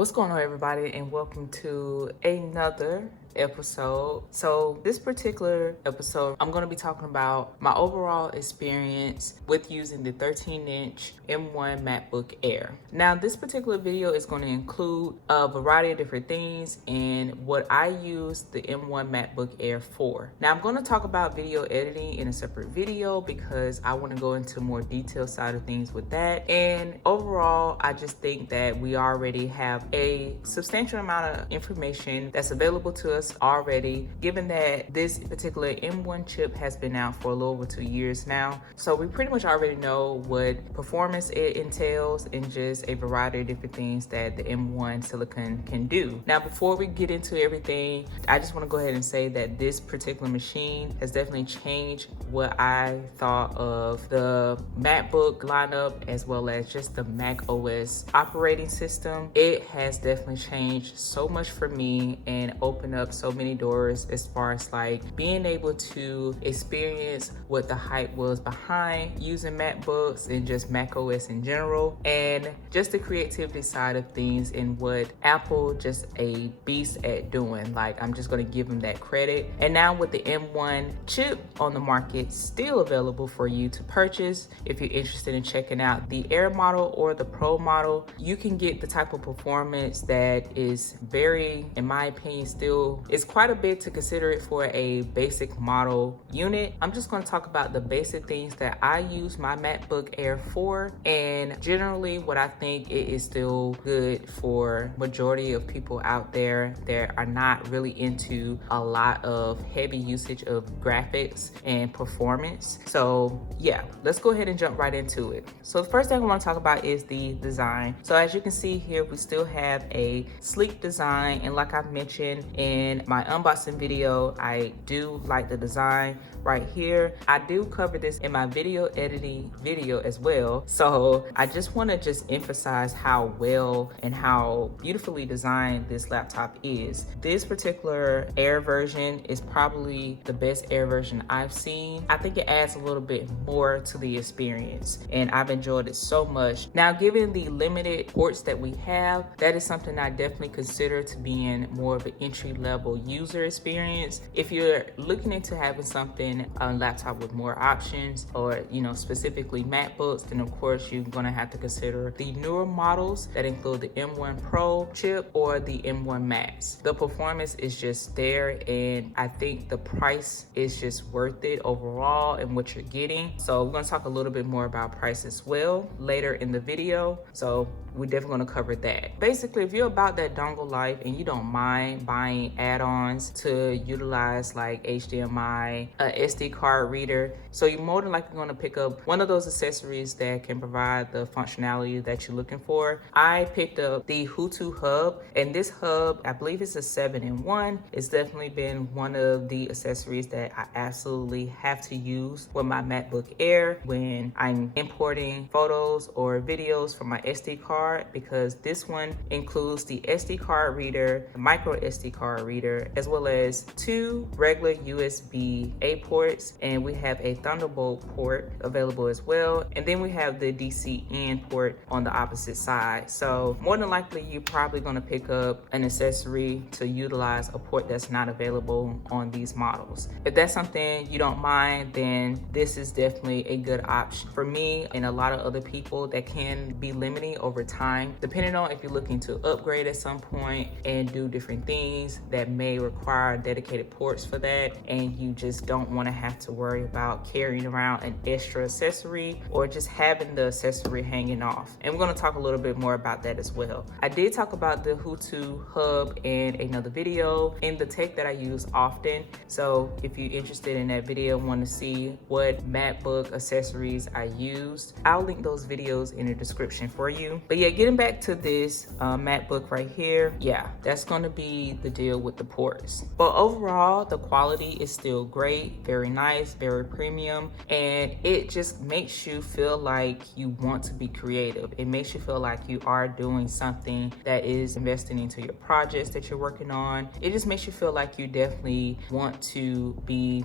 What's going on, everybody, and welcome to another episode. So this particular episode, I'm going to be talking about my overall experience with using the 13-inch M1 MacBook Air. Now, this particular video is going to include a variety of different things and what I use the M1 MacBook Air for. Now, I'm going to talk about video editing in a separate video because I want to go into more detailed side of things with that. And overall, I just think that we already have a substantial amount of information that's available to us already, given that this particular M1 chip has been out for a little over 2 years now. So we pretty much already know what performance it entails and just a variety of different things that the M1 silicon can do. Now, before we get into everything, I just want to go ahead and say that this particular machine has definitely changed what I thought of the MacBook lineup as well as just the Mac OS operating system. It has definitely changed so much for me and opened up so many doors as far as like being able to experience what the hype was behind using MacBooks and just Mac OS in general, and just the creativity side of things and what Apple just a beast at doing. Like, I'm just going to give them that credit. And now with the M1 chip on the market, still available for you to purchase if you're interested in checking out the Air model or the Pro model, you can get the type of performance that is very, in my opinion, still is quite a bit to consider it for a basic model unit. I'm just going to talk about the basic things that I use my MacBook Air for, and generally what I think it is still good for majority of people out there that are not really into a lot of heavy usage of graphics and performance. So yeah, let's go ahead and jump right into it. So the first thing I want to talk about is the design. So as you can see here, we still have a sleek design, and like I mentioned in my unboxing video, I do like the design right here. I do cover this in my video editing video as well, so I just want to emphasize how well and how beautifully designed this laptop is. This particular Air version is probably the best Air version I've seen. I think it adds a little bit more to the experience, and I've enjoyed it so much. Now, given the limited ports that we have, that is something I definitely consider to being more of an entry-level user experience. If you're looking into having something, a laptop with more options, or specifically MacBooks, then of course you're going to have to consider the newer models that include the M1 Pro chip or the M1 Max. The performance is just there, and I think the price is just worth it overall and what you're getting. So we're going to talk a little bit more about price as well later in the video, so we're definitely going to cover that. Basically, if you're about that dongle life and you don't mind buying add-ons to utilize like HDMI, SD card reader, so you're more than likely going to pick up one of those accessories that can provide the functionality that you're looking for. I picked up the Hutu hub, and this hub, I believe it's a 7-in-1. It's definitely been one of the accessories that I absolutely have to use with my MacBook Air when I'm importing photos or videos from my SD card, because this one includes the SD card reader, the micro SD card reader, as well as 2 regular USB-A ports, and we have a Thunderbolt port available as well, and then we have the DC-in port on the opposite side. So more than likely you're probably going to pick up an accessory to utilize a port that's not available on these models. If that's something you don't mind, then this is definitely a good option for me and a lot of other people that can be limiting over time, depending on if you're looking to upgrade at some point and do different things that may require dedicated ports for that, and you just don't want to have to worry about carrying around an extra accessory or just having the accessory hanging off. And we're going to talk a little bit more about that as well. I did talk about the Hutu hub in another video in the tech that I use often, so if you're interested in that video and want to see what MacBook accessories I used, I'll link those videos in the description for you. But yeah, getting back to this MacBook right here, yeah, that's going to be the deal with with the ports. But overall, the quality is still great, very nice, very premium, and it just makes you feel like you want to be creative. It makes you feel like you are doing something that is investing into your projects that you're working on. It just makes you feel like you definitely want to be,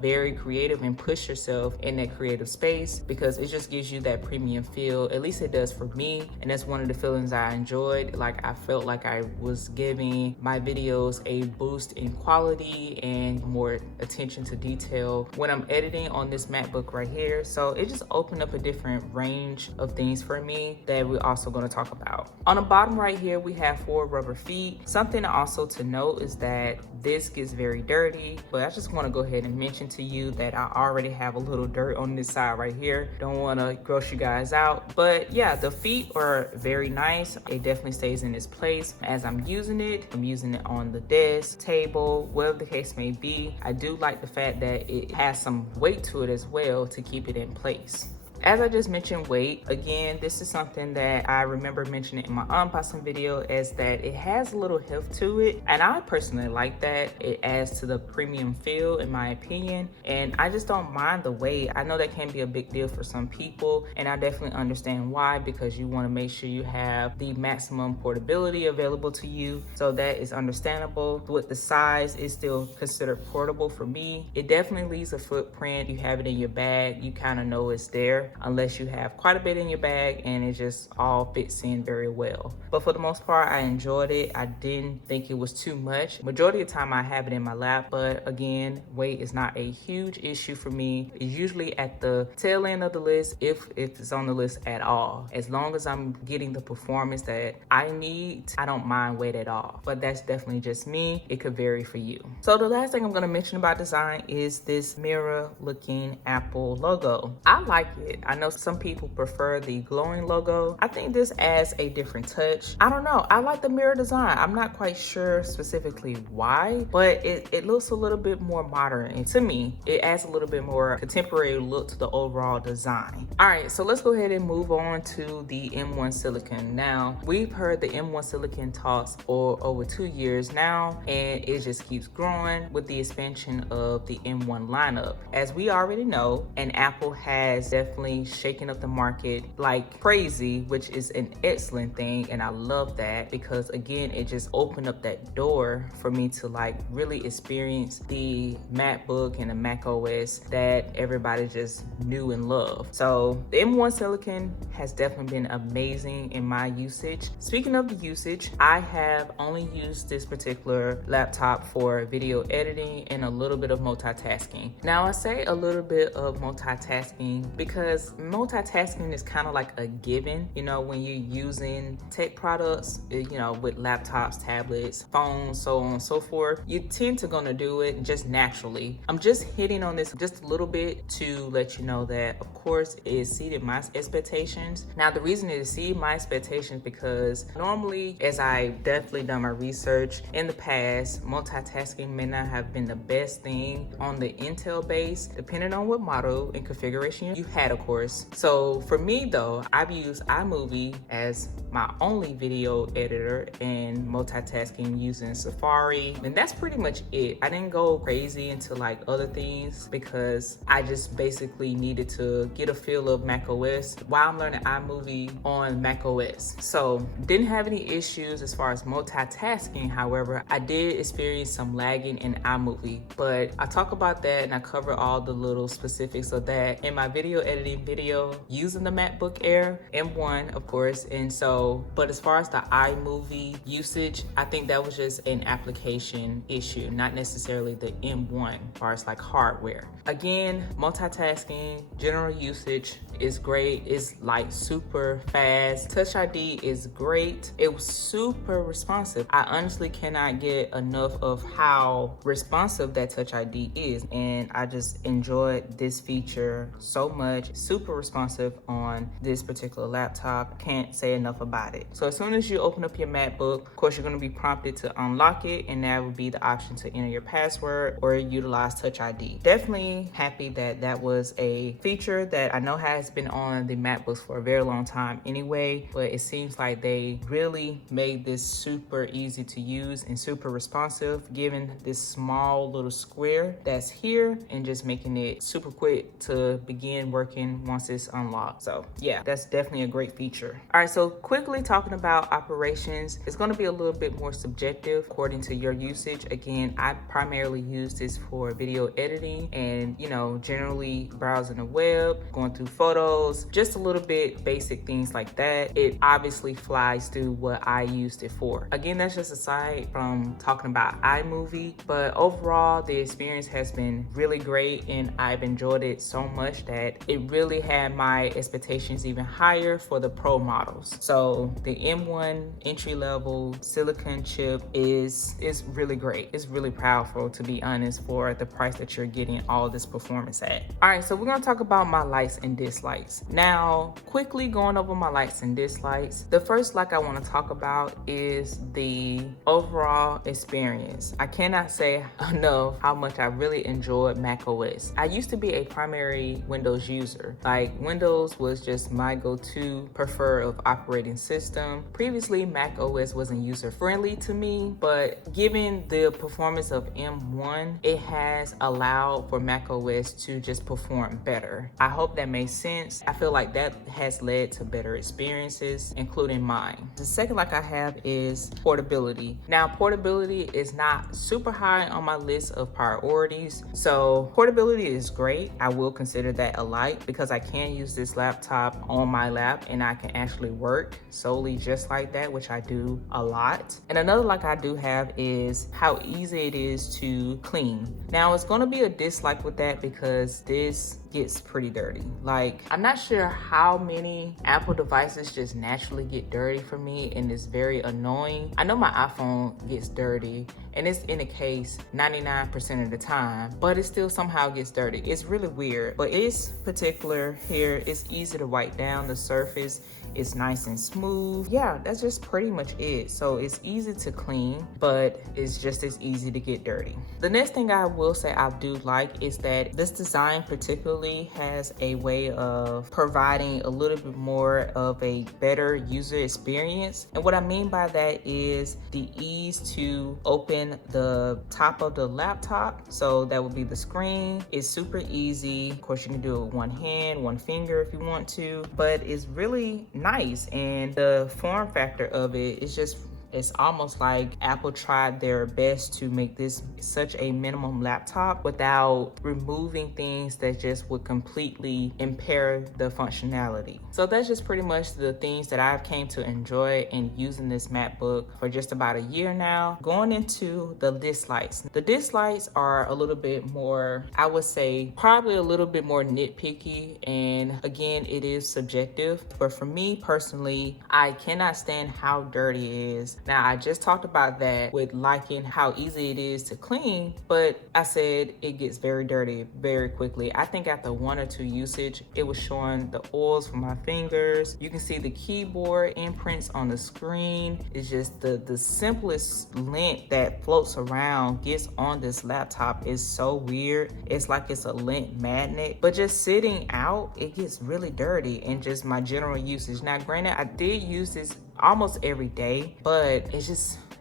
very creative and push yourself in that creative space, because it just gives you that premium feel. At least it does for me, and that's one of the feelings I enjoyed. Like, I felt like I was giving my videos a boost in quality and more attention to detail when I'm editing on this MacBook right here. So it just opened up a different range of things for me that we're also going to talk about. On the bottom right here, we have 4 rubber feet. Something also to note is that this gets very dirty, but I just want to go ahead and mention to you that I already have a little dirt on this side right here. Don't want to gross you guys out, but yeah, the feet are very nice. It definitely stays in its place as I'm using it. I'm using it on the desk, table, whatever the case may be. I do like the fact that it has some weight to it as well to keep it in place. As I just mentioned, weight, again, this is something that I remember mentioning in my unboxing video, is that it has a little heft to it, and I personally like that. It adds to the premium feel, in my opinion, and I just don't mind the weight. I know that can be a big deal for some people, and I definitely understand why, because you want to make sure you have the maximum portability available to you, so that is understandable. With the size, it's still considered portable for me. It definitely leaves a footprint. You have it in your bag, you kind of know it's there, unless you have quite a bit in your bag and it just all fits in very well. But for the most part, I enjoyed it. I didn't think it was too much. Majority of the time I have it in my lap, but again, weight is not a huge issue for me. It's usually at the tail end of the list, if it's on the list at all. As long as I'm getting the performance that I need, I don't mind weight at all. But that's definitely just me. It could vary for you. So the last thing I'm gonna mention about design is this mirror looking Apple logo. I like it. I know some people prefer the glowing logo. I think this adds a different touch. I don't know. I like the mirror design. I'm not quite sure specifically why, but it looks a little bit more modern. And to me, it adds a little bit more contemporary look to the overall design. All right, so let's go ahead and move on to the M1 Silicon. Now, we've heard the M1 Silicon talks for over 2 years now, and it just keeps growing with the expansion of the M1 lineup. As we already know, and Apple has definitely shaking up the market like crazy, which is an excellent thing, and I love that, because again, it just opened up that door for me to like really experience the MacBook and the Mac OS that everybody just knew and loved. So the M1 Silicon has definitely been amazing in my usage. Speaking of the usage, I have only used this particular laptop for video editing and a little bit of multitasking. Now, I say a little bit of multitasking because multitasking is kind of like a given, when you're using tech products, with laptops, tablets, phones, so on and so forth. You tend to gonna do it just naturally. I'm just hitting on this just a little bit to let you know that, of course, it exceeded my expectations. Now, the reason it exceeded my expectations because normally, as I've definitely done my research in the past, multitasking may not have been the best thing on the Intel base, depending on what model and configuration you had, of course. So for me though, I've used iMovie as my only video editor and multitasking using Safari, and that's pretty much it. I didn't go crazy into like other things because I just basically needed to get a feel of Mac OS while I'm learning iMovie on Mac OS. So didn't have any issues as far as multitasking. However, I did experience some lagging in iMovie, but I talk about that and I cover all the little specifics of that in my video editing video using the MacBook Air M1, of course. And so, but as far as the iMovie usage, I think that was just an application issue, not necessarily the M1 as far as like hardware. Again, multitasking, general usage is great. It's like super fast. Touch ID is great. It was super responsive. I honestly cannot get enough of how responsive that Touch ID is, and I just enjoyed this feature so much. Super responsive on this particular laptop. Can't say enough about it. So as soon as you open up your MacBook, of course, you're going to be prompted to unlock it, and that would be the option to enter your password or utilize Touch ID. Definitely happy that that was a feature that I know has has been on the MacBooks for a very long time anyway, but it seems like they really made this super easy to use and super responsive, given this small little square that's here and just making it super quick to begin working once it's unlocked. So yeah, that's definitely a great feature. All right, so quickly talking about operations, it's going to be a little bit more subjective according to your usage. Again, I primarily use this for video editing and, you know, generally browsing the web, going through photos, just a little bit basic things like that. It obviously flies through what I used it for. Again, that's just aside from talking about iMovie, but overall the experience has been really great and I've enjoyed it so much that it really had my expectations even higher for the pro models. So the M1 entry-level silicon chip is really great. It's really powerful, to be honest, for the price that you're getting all this performance at. All right, so we're gonna talk about my likes and dislikes. Now, quickly going over my likes and dislikes, the first like I want to talk about is the overall experience. I cannot say enough how much I really enjoyed Mac OS. I used to be a primary Windows user. Like, Windows was just my go-to preferred of operating system. Previously, Mac OS wasn't user-friendly to me, but given the performance of M1, it has allowed for Mac OS to just perform better. I hope that makes sense. I feel like that has led to better experiences, including mine. The second like I have is portability. Now, portability is not super high on my list of priorities, so portability is great. I will consider that a like because I can use this laptop on my lap and I can actually work solely just like that, which I do a lot. And another like I do have is how easy it is to clean. Now, it's going to be a dislike with that because this gets pretty dirty. Like, I'm not sure how many Apple devices just naturally get dirty for me, and it's very annoying. I know my iPhone gets dirty and it's in a case 99% of the time, but it still somehow gets dirty. It's really weird, but this particular here is easy to wipe down. The surface is nice and smooth. Yeah, that's just pretty much it. So it's easy to clean, but it's just as easy to get dirty. The next thing I will say I do like is that this design particularly has a way of providing a little bit more of a better user experience. And what I mean by that is the ease to open the top of the laptop. So that would be the screen. It's super easy. Of course, you can do it with one hand, one finger if you want to, but it's really nice. And the form factor of it is just, it's almost like Apple tried their best to make this such a minimum laptop without removing things that just would completely impair the functionality. So that's just pretty much the things that I've came to enjoy in using this MacBook for just about a year now. Going into the dislikes. The dislikes are a little bit more, I would say, probably a little bit more nitpicky. And again, it is subjective. But for me personally, I cannot stand how dirty it is. Now, I just talked about that with liking how easy it is to clean, but I said it gets very dirty very quickly. I think after 1 or 2 usage, it was showing the oils from my fingers. You can see the keyboard imprints on the screen. It's just the simplest lint that floats around gets on this laptop is so weird. It's like it's a lint magnet, but just sitting out, it gets really dirty in just my general usage. Now, granted, I did use this almost every day, but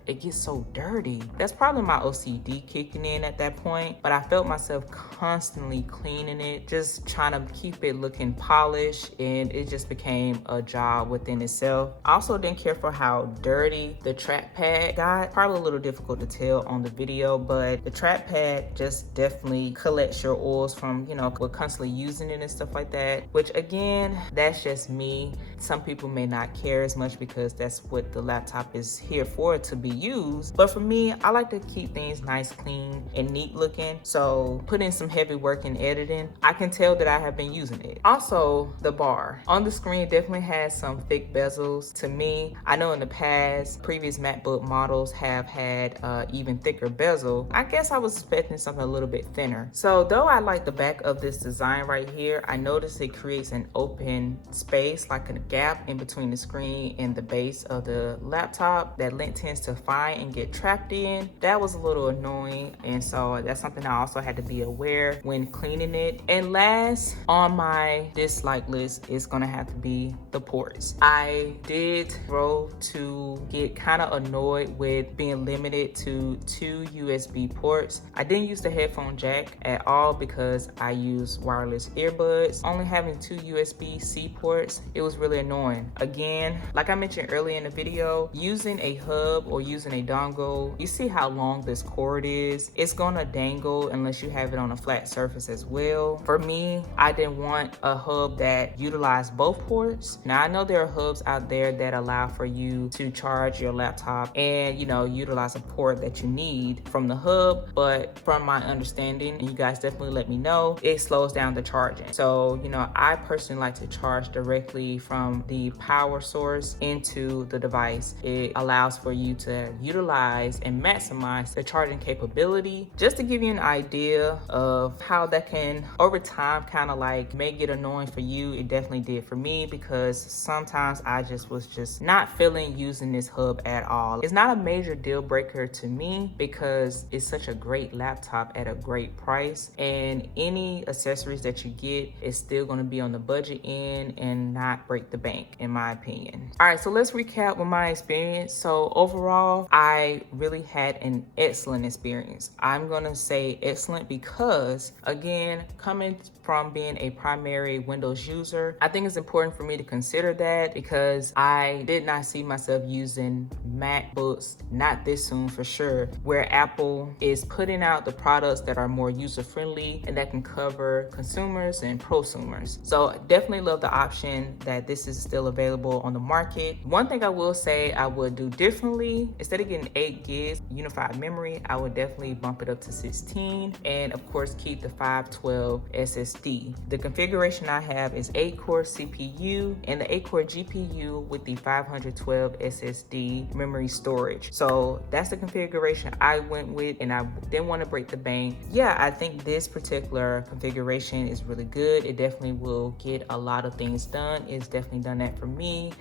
it gets so dirty. That's probably my OCD kicking in at that point, but I felt myself constantly cleaning it, just trying to keep it looking polished, and it just became a job within itself. I also didn't care for how dirty the trackpad got. Probably a little difficult to tell on the video, but the trackpad just definitely collects your oils from, you know, we're constantly using it and stuff like that, which again, that's just me. Some people may not care as much because that's what the laptop is here for, to be used. But for me, I like to keep things nice, clean, and neat looking. So put in some heavy work in editing. I can tell that I have been using it. Also, the bar on the screen definitely has some thick bezels. To me, I know in the past, previous MacBook models have had even thicker bezel. I guess I was expecting something a little bit thinner. So though I like the back of this design right here, I noticed it creates an open space, like a gap in between the screen and the base of the laptop. That lint tends to find and get trapped in. That was a little annoying, and so that's something I also had to be aware when cleaning it. And last on my dislike list is gonna have to be the ports. I did grow to get kind of annoyed with being limited to 2 USB ports. I didn't use the headphone jack at all because I use wireless earbuds. Only having 2 USB-C ports, it was really annoying. Again, like I mentioned earlier in the video, using a hub or using a dongle, you see how long this cord is. It's gonna dangle unless you have it on a flat surface as well. For me, I didn't want a hub that utilized both ports. Now I know there are hubs out there that allow for you to charge your laptop and utilize a port that you need from the hub, but from my understanding, and you guys definitely let me know, it slows down the charging. So I personally like to charge directly from the power source into the device. It allows for you to utilize and maximize the charging capability. Just to give you an idea of how that can over time kind of like may get annoying for you, it definitely did for me, because sometimes I was just not feeling using this hub at all. It's not a major deal breaker to me because it's such a great laptop at a great price, and any accessories that you get is still going to be on the budget end and not break the bank, in my opinion. All right, so let's recap with my experience. So overall, I really had an excellent experience. I'm going to say excellent because, again, coming from being a primary Windows user, I think it's important for me to consider that, because I did not see myself using MacBooks, not this soon for sure, where Apple is putting out the products that are more user-friendly and that can cover consumers and prosumers. So definitely love the option that this is still available on the market. One thing I will say I would do differently, instead of getting 8 gigs unified memory, I would definitely bump it up to 16, and of course keep the 512 SSD. The configuration I have is 8-core CPU and the 8-core GPU with the 512 SSD memory storage. So that's the configuration I went with, and I didn't want to break the bank. Yeah, I think this particular configuration is really good. It definitely will get a lot of things done. It's definitely done that for me,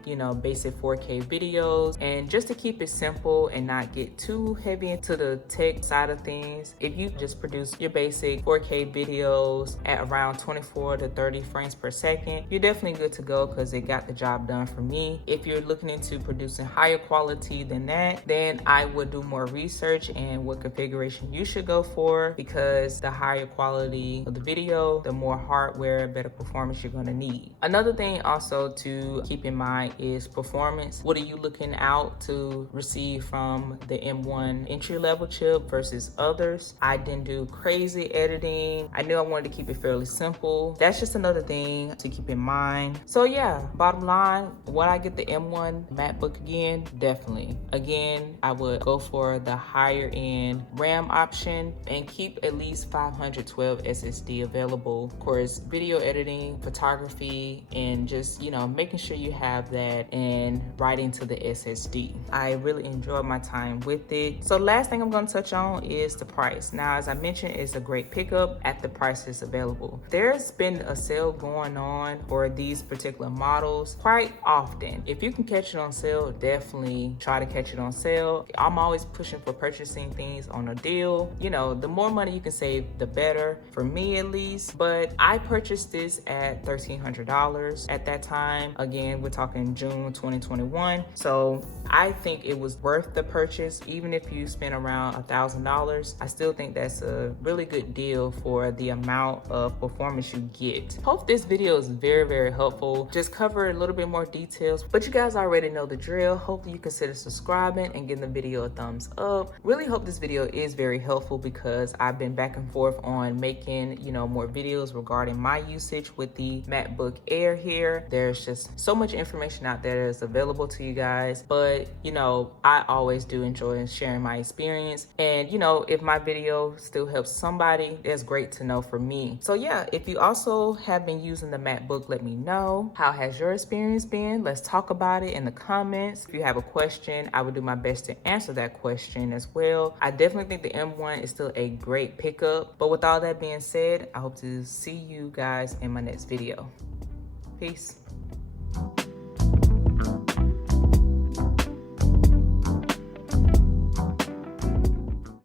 basic 4K videos. And just to keep it simple and not get too heavy into the tech side of things, if you just produce your basic 4K videos at around 24 to 30 frames per second, you're definitely good to go, because it got the job done for me. If you're looking into producing higher quality than that, then I would do more research and what configuration you should go for, because the higher quality of the video, the more hardware, better performance you're going to need. Another thing also to keep in mind is performance. What are you looking out to receive from the M1 entry-level chip versus others? I didn't do crazy editing. I knew I wanted to keep it fairly simple. That's just another thing to keep in mind. So yeah, bottom line, would I get the M1 MacBook again? Definitely. Again, I would go for the higher end RAM option and keep at least 512 SSD available. Of course, video editing, photography, and just, making sure you have that and writing to the SSD. I really enjoyed my time with it. So last thing I'm going to touch on is the price. Now, as I mentioned, it's a great pickup at the prices available. There's been a sale going on for these particular models quite often. If you can catch it on sale, definitely try to catch it on sale. I'm always pushing for purchasing things on a deal. The more money you can save, the better, for me at least. But I purchased this at $1,300 at that time. Again, we're talking June 2021. So I think it was worth the purchase. Even if you spend around $1,000, I still think that's a really good deal for the amount of performance you get. Hope this video is very, very helpful. Just cover a little bit more details, but you guys already know the drill. Hopefully you consider subscribing and giving the video a thumbs up. Really hope this video is very helpful, because I've been back and forth on making, more videos regarding my usage with the MacBook Air here. There's just so much information out there that's available to you guys, but I always do enjoy sharing my experience. And if my video still helps somebody, that's great to know for me. So yeah, if you also have been using the MacBook, let me know. How has your experience been? Let's talk about it in the comments. If you have a question, I would do my best to answer that question as well. I definitely think the M1 is still a great pickup. But with all that being said, I hope to see you guys in my next video. Peace.